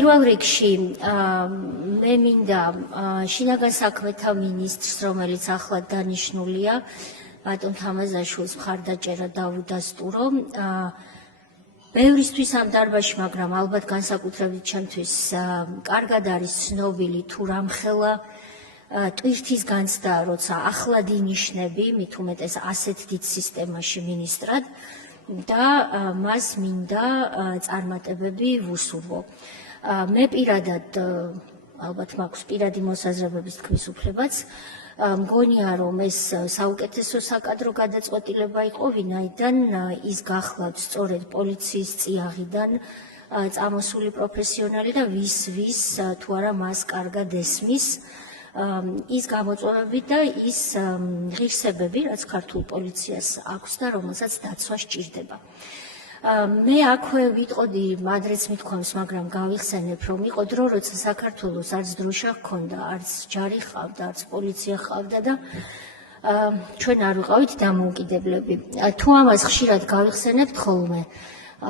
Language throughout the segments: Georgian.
პირველ რიგში მე მინდა შინაგან საქმეთა მინისტრს, რომელიც ახლად დანიშნულია, ბატონ თამაზაშვილს მხარდაჭერა დავუდასტურო. ბევრისთვის ამ დარბაზში, მაგრამ ალბათ განსაკუთრებით ჩემთვის კარგად არის ცნობილი თუ რამხელა ტვირთის განცდა, როცა ახლად ინიშნები, მით უმეტეს ასეთ დიდ სისტემაში მინისტრად და მას მინდა წარმატებები ვუსურვო. მე პირადად, ალბათ მაქვს პირადი მოსაზრებების თქვის უფლებაც, მგონია, რომ ეს საუკეთესო საკადრო გადაწყვეტილება იყო, ვინაიდან ის გახლავთ სწორედ პოლიციის წიაღიდან წამოსული პროფესიონალი და ვის თუ არა მას კარგად ესმის ის გამოწვევები და ის ღირსებები, რაც ქართულ პოლიციას აქვს და რომელსაც დაცვა სჭირდება. მე აქვე ვიტყოდი, ადრეც მithქვამს, მაგრამ გავიხსენებ, რომ იყო დრო, როცა საქართველოს არც დროშა ჰქონდა, არც ჯარი ჰყავდა, არც პოლიცია ჰყავდა და ჩვენ არ ვიყავით დამოუკიდებლები. თუ ამას ხშირად გავიხსენებთ ხოლმე,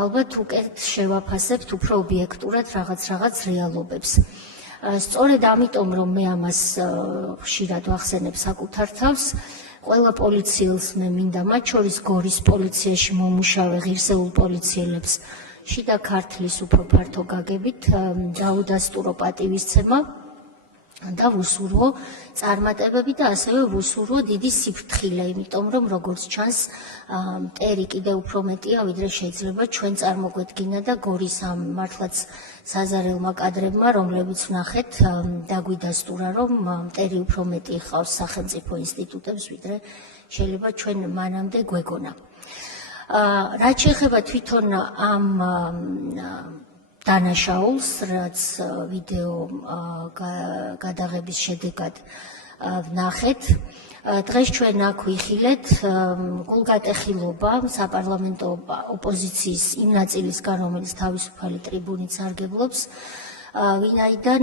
ალბათ უკეთ შევაფასებთ უფრო ობიექტურად რაღაც რეალობებს. სწორედ ამიტომ, რომ მე ამას ხშირად ვახსენებ საკუთარ თავს, ყველა პოლიციელს მე მინდა, მათ შორის გორის პოლიციაში მომუშავე ღირსეულ პოლიციელებს შიდა ქართლის უფრო ფართო გაგებით დაუდასტურო პატივისცემა და ვუსურვო წარმატებები და ასევე ვუსურვო დიდი სიფრთხილე, იმიტომ რომ როგორც ჩანს, მტერი კიდევ უფრო მეტია, ვიდრე შეიძლება ჩვენ წარმოგვედგინა და გორის ამ მართლაც საზარელმა კადრებმა, რომლებიც ვნახეთ, დაგვიდასტურა, რომ მტერი უფრო მეტი ჰყავს სახელმწიფო ინსტიტუტებს, ვიდრე შეიძლება ჩვენ მანამდე გვეგონა. რაც შეეხება თვითონ ამ დანაშაულს, რაც ვიდეო გადაღების შედეგად ვნახეთ, დღეს ჩვენ აქ ვიხილეთ გულგატეხილობა საპარლამენტო ოპოზიციის იმ ნაწილისგან, რომელიც თავისუფალი ტრიბუნით სარგებლობს, ვინაიდან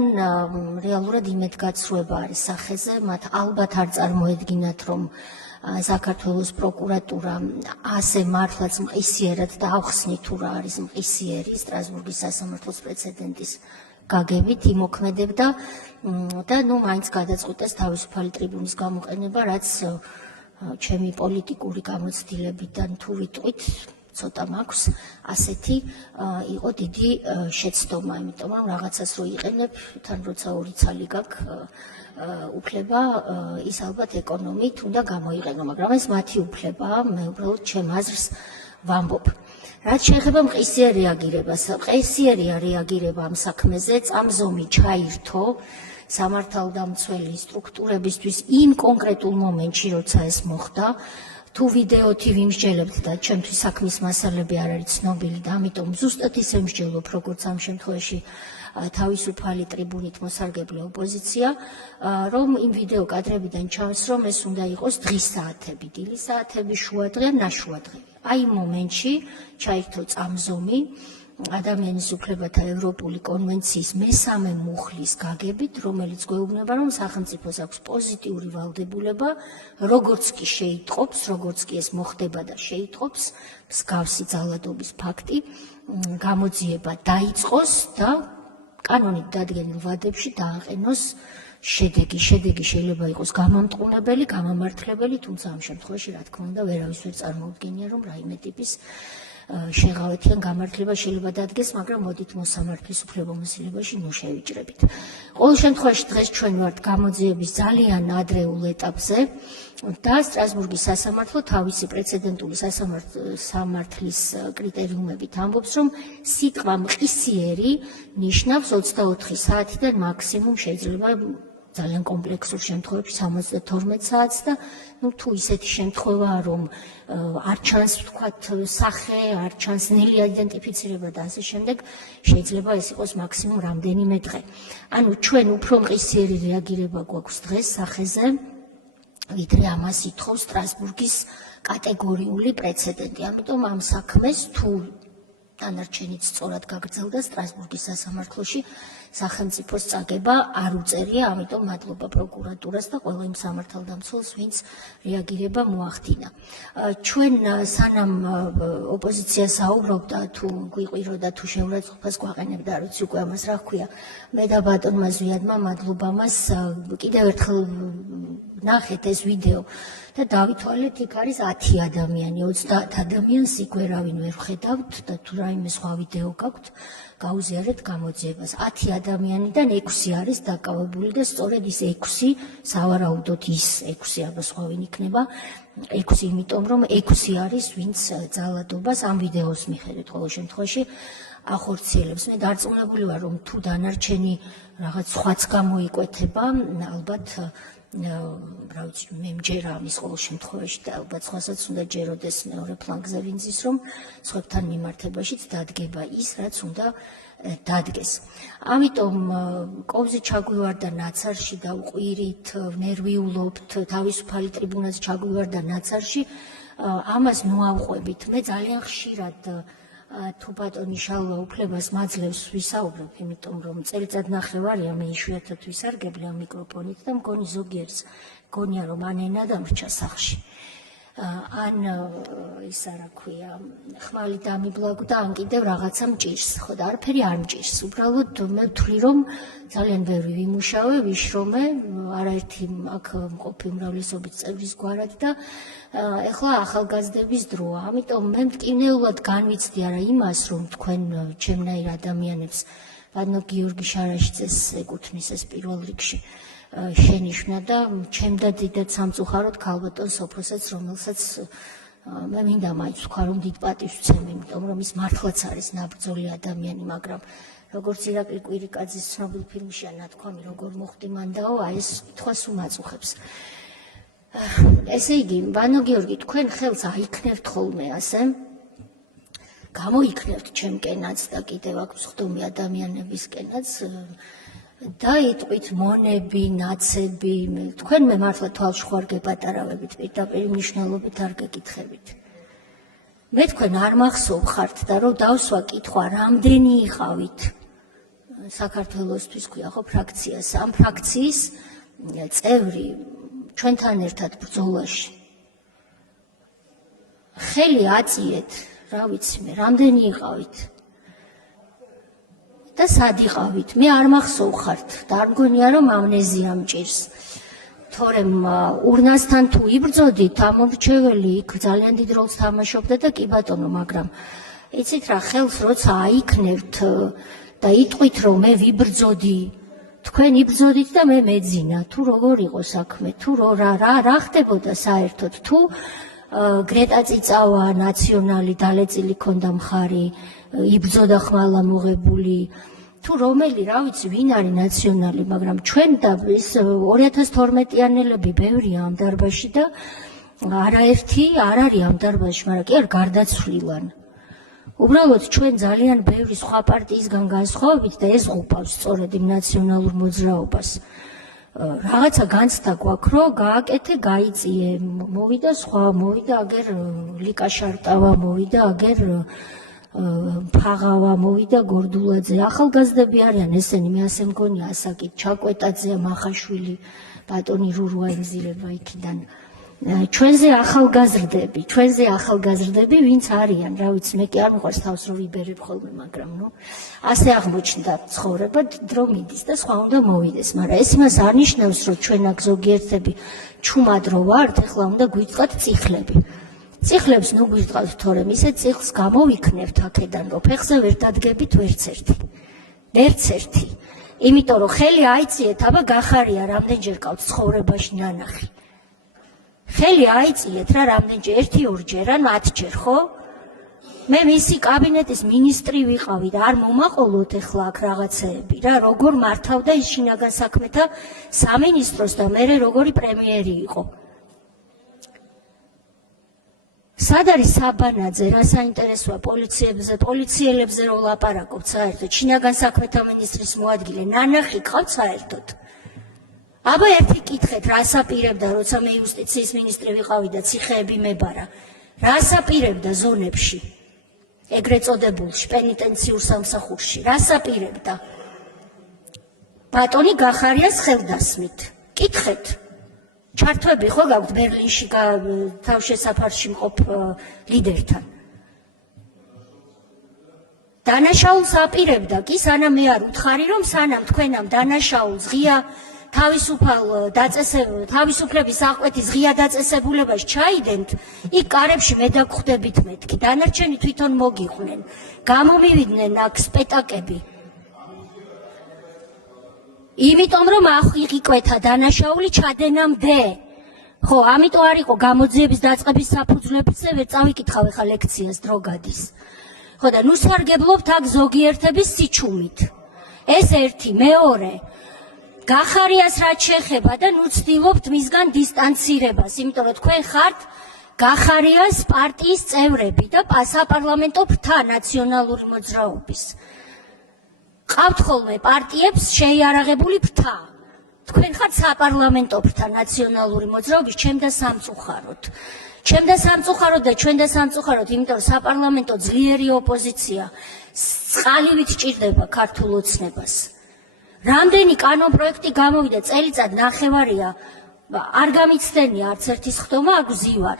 რეალურად იმედგაცრუება არის სახეზე, მათ ალბათ არ წარმოედგინათ, რომ საქართველოს პროკურატურა ასე მართლაც მყისიერად და ავხსნით თუ რა არის მყისიერი სტრასბურგის სასამართლოს პრეცედენტის გაგებით იმოქმედებდა და მაინც გადაწყვიტეს თავისუფალი ტრიბუნის გამოყენება, რაც ჩემი პოლიტიკური გამოცდილებიდან თუ ვიტყვით, ცოტა მაქვს ასეთი იყო დიდი შეცდომა, იმიტომ რომ რაღაცას რო იყენებ, თან როცა ორი ცალი გაქვს უფლება, ის ალბათ ეკონომით უნდა გამოიყენო, მაგრამ ეს მათი უფლებაა, მე უბრალოდ ჩემ აზრს ვამბობ. რაც შეეხება მყისიერ რეაგირებას, მყისიერია რეაგირება ამ საქმეზე, წამზომი ჩაირთო სამართალდამცველი სტრუქტურებისთვის იმ კონკრეტულ მომენტში, როცა ეს მოხდა, თუ ვიდეოთი ვიმსჯელებთ და ჩემთვის საქმის მასალები არ არის ცნობილი და ამიტომ ზუსტად ისე ვმსჯელობ, როგორც ამ შემთხვევაში თავისუფალი ტრიბუნით მოსარგებლე ოპოზიცია, რომ იმ ვიდეო კადრებიდან ჩანს, რომ ეს უნდა იყოს დღის საათები, დილის საათები, შუადღე, ნაშუადღე. აი იმ მომენტში ჩაირთო წამზომი ადამიანის უფლებათა ევროპული კონვენციის მესამე მუხლის გაგებით, რომელიც გვეუბნება, რომ სახელმწიფოს აქვს პოზიტიური ვალდებულება, როგორც კი შეიტყობს, როგორც კი ეს მოხდება და შეიტყობს, მსგავსი ძალადობის ფაქტი, გამოძიება დაიწყოს და კანონით დადგენილ ვადებში დააყენოს შედეგი. შედეგი შეიძლება იყოს გამამტყუნებელი, გამამართლებელი, თუმცა ამ შემთხვევაში, რა თქმა უნდა, ვერავის ვერ წარმოუდგენია, რომ რაიმე ტიპის შეღავათიან გამართლება შეიძლება დადგეს, მაგრამ მოდით მოსამართლის უფლებამოსილებაში ნუ შევიჭრებით. ყოველ შემთხვევაში დღეს ჩვენ ვართ გამოძიების ძალიან ადრეულ ეტაპზე და სტრასბურგის სასამართლო თავისი პრეცედენტული სამართლის კრიტერიუმებით ამბობს, რომ სიტყვა მყისიერი ნიშნავს 24 საათიდან მაქსიმუმ შეიძლება ძალიან კომპლექსურ შემთხვევებში 72 საათს და თუ ისეთი შემთხვევაა, რომ არ ჩანს ვთქვათ სახე, არ ჩანს ნელი აიდენტიფიცირება და ასე შემდეგ, შეიძლება ეს იყოს მაქსიმუმ რამდენიმე დღე. ანუ ჩვენ უფრო მყისიერი რეაგირება გვაქვს დღეს სახეზე, ვიდრე ამას ითხოვს სტრასბურგის კატეგორიული პრეცედენტი. ამიტომ ამ საქმეს თუ დანარჩენიც სწორად გაგრძელდა სტრასბურგის სასამართლოში სახელმწიფოს წაგება არ უწერია, ამიტომ მადლობა პროკურატურას და ყველა იმ სამართალდამცველს, ვინც რეაგირება მოახდინა. ჩვენ სანამ ოპოზიცია საუბრობდა, თუ გვიყვიროდა, თუ შეურაცხყოფას გვაყენებდა, არ ვიცი უკვე ამას რა ჰქვია, მე და ბატონმა ზვიადმა მადლობა მას კიდევ ერთხელ ნახეთ ეს ვიდეო და დავითვალეთ, იქ არის 10 ადამიანი, 30 ადამიანს იქ ვერავინ ვერ ხედავთ და თუ რაიმე სხვა ვიდეო გაქვთ, გაუზიარეთ გამოძიებას. 10 ადამიანიდან 6 არის დაკავებული და სწორედ ის 6, სავარაუდოდ ის 6 აბა სხვა ვინ იქნება, 6 იმიტომ რომ 6 არის ვინც ძალადობას ამ ვიდეოს მიხედვით ყოველ შემთხვევაში ახორციელებს. მე დარწმუნებული ვარ რომ თუ დანარჩენი რაღაც სხვაც გამოიკვეთება, ალბათ რა ვიცი, მე მჯერა ამის ყოველ შემთხვევაში და ალბათ სხვასაც უნდა ჯეროდეს მეორე ფლანგზე ვინც ის რომ სხვებთან მიმართებაშიც დადგება ის, რაც უნდა დადგეს. ამიტომ კოვზი ჩაგვივარდა ნაცარში და უყვირით, ნერვიულობთ, თავისუფალი ტრიბუნაზე ჩაგვივარდა ნაცარში, ამას მოავყვებით. მე ძალიან ხშირად თუ ბატონი შალვა უფლებას მაძლევს ვისაუბრებ, იმიტომ რომ წელიწად ნახევარია მე იშვიათად ვისარგებლე ამ მიკროფონით და მგონი ზოგიერთს გონია რომ ან ენა დამრჩა სახლში. ან ისა რა ქვია, ხმალი დამიბლაგდა, ან კიდევ რაღაცა მჭირს, ხო და არაფერი არ მჭირს. უბრალოდ მე ვთვლი რომ ძალიან ბევრი ვიმუშავე, ვიშრომე, არაერთი აქ მყოფი უმრავლესობით წევრის გვარად და ეხლა ახალგაზრდების დროა. ამიტომ მე მტკივნეულად განვიცდი არა იმას, რომ თქვენ ჩემნაირ ადამიანებს ბატონო გიორგი შარაშიძეს ეკუთვნის ეს პირველ რიგში შენიშვნა და ჩემდა დიდად სამწუხაროდ ქალბატონ სოფროსაც, რომელსაც მე მინდა მაინც ვქვა რომ დიდ პატივს ვცემ, იმიტომ რომ ის მართლაც არის ნაბრძოლი ადამიანი, მაგრამ როგორც ირაკლი კვირიკაძის ცნობილ ფილმშია ნათქვამი როგორ მოხდი მანდაო, აი ეს კითხვას უმაწუხებს. ესე იგი, ბანო გიორგი, თქვენ ხელს აიქნევთ ხოლმე ასე, გამოიქნევთ ჩემკენაც და კიდევ აქ ვსხდომი ადამიანებისკენაც და იტყვით მონები, ნაცები, თქვენ მე მართლა თვალში ხوار გეპატარავებით, პირდაპირ მნიშვნელობით არ გეკითხებით. მე თქვენ არ მახსოვხართ და რომ დავსვა კითხვა, რამდენი იყავით საქართველოსთვის ქვია ხო ფრაქციას, ამ ფრაქციის წევრი ჩვენთან ერთად ბრძოლაში. ხელი აწიეთ, რა ვიცი მე, რამდენი იყავით? და სად იყავით? მე არ მახსოვხართ და არ მგონია რომ ამნეზია მჭირს. თორემ ურნასთან თუ იბრძოდით, ამორჩეველი იქ ძალიან დიდ როლს თამაშობდა და კი ბატონო, მაგრამ იცით რა, ხელს როცა აიქნევთ და იტყვით რომ მე ვიბრძოდი, თქვენ იბრძოდით და მე მეძინა, თუ როგორ იყო საქმე, თუ რა ხდებოდა საერთოდ, თუ გრეტა წიწავა ნაციონალი დალეწილი ქონდა მხარი, იბრძოდა ხმალა მოღებული, თუ რომელი, რა ვიცი, ვინ არის ნაციონალი, მაგრამ ჩვენ და ის 2012-იანელები ბევრია ამ დარბაზში და არაერთი არ არის ამ დარბაზში, მაგრამ კი არ გარდაცვლილან. უბრალოდ ჩვენ ძალიან ბევრი სხვა პარტიისგან განსხვავებით და ეს ყოფავს სწორედ იმ ნაციონალურ მოძრაობას. რაღაცა განცდა გვაქვს, რომ გააკეთე, გაიწიე, მოვიდა სხვა, მოვიდა აგერ ლიკა შარტავა, მოვიდა აგერ ფაღავა, მოვიდა გორდულაძე. ახალგაზრდები არიან ესენი, მე ასე მგონია, ასაკით, ჩაკვეტაძე, მახაშვილი, ბატონი რურვა ემზირება იქიდან. ჩვენზე ახალგაზრდები, ვინც არიან, რა ვიცი, მე კი არ მიყვარს თავს რომ ვიბერებ ხოლმე, მაგრამ ასე აღმოჩნდა ცხოვრება, დრო მიდის და სხვა უნდა მოვიდეს, მაგრამ ეს იმას არ ნიშნავს, რომ ჩვენ აქ ზოგიერთები ჩუმად რო ვართ, ეხლა უნდა გვიწყათ წიხლები. წიხლებს ნუ გვიწყავთ, თორემ ისე წიხლს გამოვიქნევთ აქედან, რომ ფეხზე ვერ დადგებით ვერც ერთი. იმიტომ რომ ხელი აიწიეთ, აბა გახარია რამდენჯერ ყავთ ცხოვრებაში ნანახი. ხელი აიწიეთ რა რამდენჯერ, 1-2 ან 10 ხო? მე მისი კაბინეტის მინისტრი ვიყავი და არ მომაყოლოთ ეხლა აქ რაღაცეები რა, როგორ მართავდა ის შინაგან საქმეთა სამინისტროს და მე როგორი პრემიერი იყო. სად არის საბანაძე, რა საინტერესოა პოლიციელებზე რო ვლაპარაკობთ საერთოდ, შინაგან საქმეთა მინისტრის მოადგილე, ნანახი ყავთ საერთოდ. აბა ერთი კითხეთ, რას აპირებდა, როცა მე იუსტიციის მინისტრი ვიყავი და ციხეები მებარა, რას აპირებდა ზონებში? ეგრეთ წოდებულში პენიტენციურ სამსახურში რას აპირებდა ბატონი გახარიას ხელდასმით კითხეთ ჩართვები ხო გაქვთ ბერლინში თავშესაფარში მყოფ ლიდერთან დანაშაულს აპირებდა კი სანამ მე არ უთხარი რომ სანამ თქვენამ დანაშაულს ღია თავისუფლების აღკვეთის ღია დაწესებულებას ჩაიდენთ იქ კარებში მე დაგხვდებით მეთქი დანარჩენი თვითონ მოგიყვნენ გამომივიდნენ აქ სპეტაკები იმიტომ რომ აღიყვეთა დანაშაული ჩადენამდე ხო ამიტომ არ იყო გამოძიების დაწყების საფუძვლებზე ვერ წავიკითხავ ხა ლექციას დრო გადის ხო და ნუ სარგებლობთ აქ ზოგიერთების სიჩუმით ეს ერთი მეორე გახარიას რაც შეეხება და ნუ ცდილობთ მისგან დისტანცირებას იმიტომ რომ თქვენ ხართ გახარიას პარტიის წევრები და საპარლამენტო ფრთა ნაციონალური მოძრაობის ყავთ ხოლმე პარტიებს შეიარაღებული ფრთა თქვენ ხართ საპარლამენტო ფრთა ნაციონალური მოძრაობის ჩემ და სამწუხაროდ და ჩვენ და სამწუხაროდ იმიტომ რომ საპარლამენტო ძლიერი ოპოზიცია წყალივით ჭირდება ქართულ ოცნებას რამდენი კანონპროექტი გამოვიდა წელიწად ნახევარია არ გამიცდენია არც ერთის ხდომა აქ ვზივარ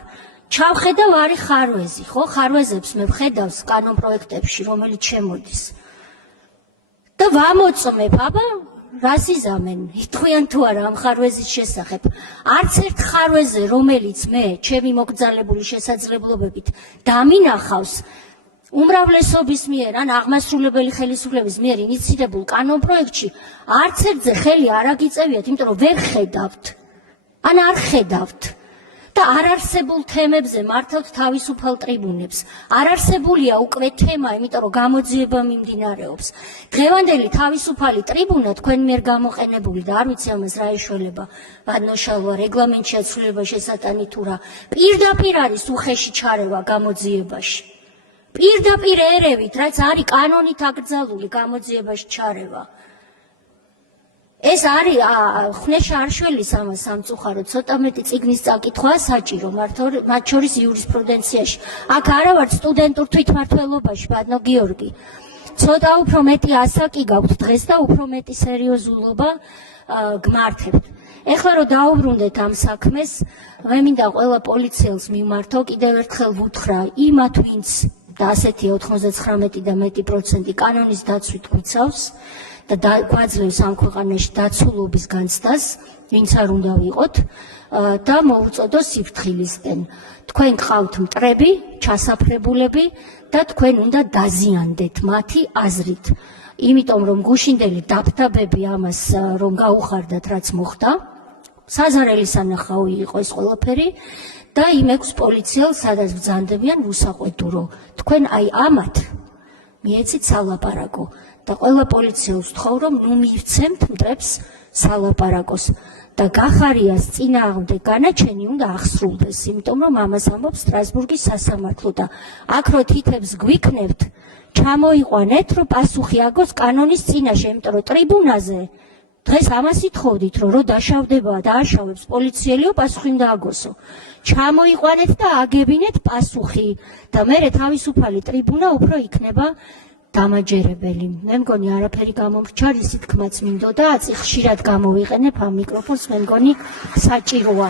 ჩავხედავ არის ხარვეზი ხო ხარვეზებს მე ვხედავს კანონპროექტებში რომელიც შემოდის და ვამოწმებ აბა რას იზამენ ითქვიან თუ არა ამ ხარვეზის შესახებ არც ერთ ხარვეზე რომელიც მე ჩემი მოგზალებული შესაძლებლობებით დამინახავს უმრავლესობის მიერ ან აღმასრულებელი ხელისუფლების მიერ ინიციირებულ კანონპროექტში არც ერთზე ხელი არ აგიწევიათ იმიტომ რომ ვერ ხედავთ ან არ ხედავთ და არარსებულ თემებზე მართავთ თავისუფალ ტრიბუნებს არარსებულია უკვე თემა იმიტომ რომ გამოძიება მიმდინარეობს დღევანდელი თავისუფალი ტრიბუნა თქვენ მიერ გამოყენებული და არ ვიცი ამას რა ეშველება ვადნოშალვა რეგლამენტში აცვლილება შესატანი თუ რა პირდაპირ არის უხეში ჩარევა გამოძიებაში პირდაპირ ერევით რაც არის კანონით აკრძალული გამოძიებაში ჩარევა ეს არის ხნეშა არშველის ამას სამწუხაროდ ცოტა მეტი წიგნის წაკითხვაა საჭირო მათ შორის იურისპრუდენციაში აქ არა ვარ სტუდენტურ თვითმმართველობაში ბატონო გიორგი ცოტა უფრო მეტი ასაკი გაქვთ დღეს და უფრო მეტი სერიოზულობა გმართებთ ეხლა რომ დაუბრუნდეთ ამ საქმეს მე მინდა ყველა პოლიციელს მიმართო კიდევ ერთხელ ვუთხრა იმათ ვინც და ასეთია 99 და მეტი პროცენტი კანონის დაცვით გვიცავს და გვაძლევს ამ ქვეყანაში დაცულობის განცდას, ვინც არ უნდა ვიყოთ და მოუწოდო სიფრთხილისკენ. თქვენ გყავთ მტრები, ჩასაფრებულები და თქვენ უნდა დაზიანდეთ მათი აზრით. იმიტომ რომ გუშინდელი დაფთაბები ამას რომ გაუხარდათ რაც მოხდა, საზარელი სანახაوي იყო ეს ყველაფერი და იმ 6 პოლიციელს სადაც ბრძანდებიან უსაყვედურო. თქვენ აი ამათ მიეცით სალაპარაკო. და ყველა პოლიციელს ვთხოვ რომ ნუ მივცემთ მტრებს სალაპარაკოს და გახარიას წინააღმდეგ განაჩენი უნდა ახსრულდეს, იმიტომ რომ ამას ამბობს სტრასბურგის სასამართლო და აქ რო თითებს გვიქნებთ, ჩამოიყვანეთ რომ პასუხი აგოს კანონის წინაშე, იმიტომ რომ ტრიბუნაზე დღეს ამას ითხოვდით რომ დაშავდება და აშავებს პოლიციელიო პასუხი უნდა აგოსო. ჩამოიყვანეთ და აგებინეთ პასუხი და მერე თავისუფალი ტრიბუნა უფრო იქნება დამაჯერებელი. მე მგონი არაფერი გამომრჩა, რისი თქმაც მინდოდა, აწი ხშირად გამოვიყენებ ამ მიკროფონს, მე მგონი საჭიროა.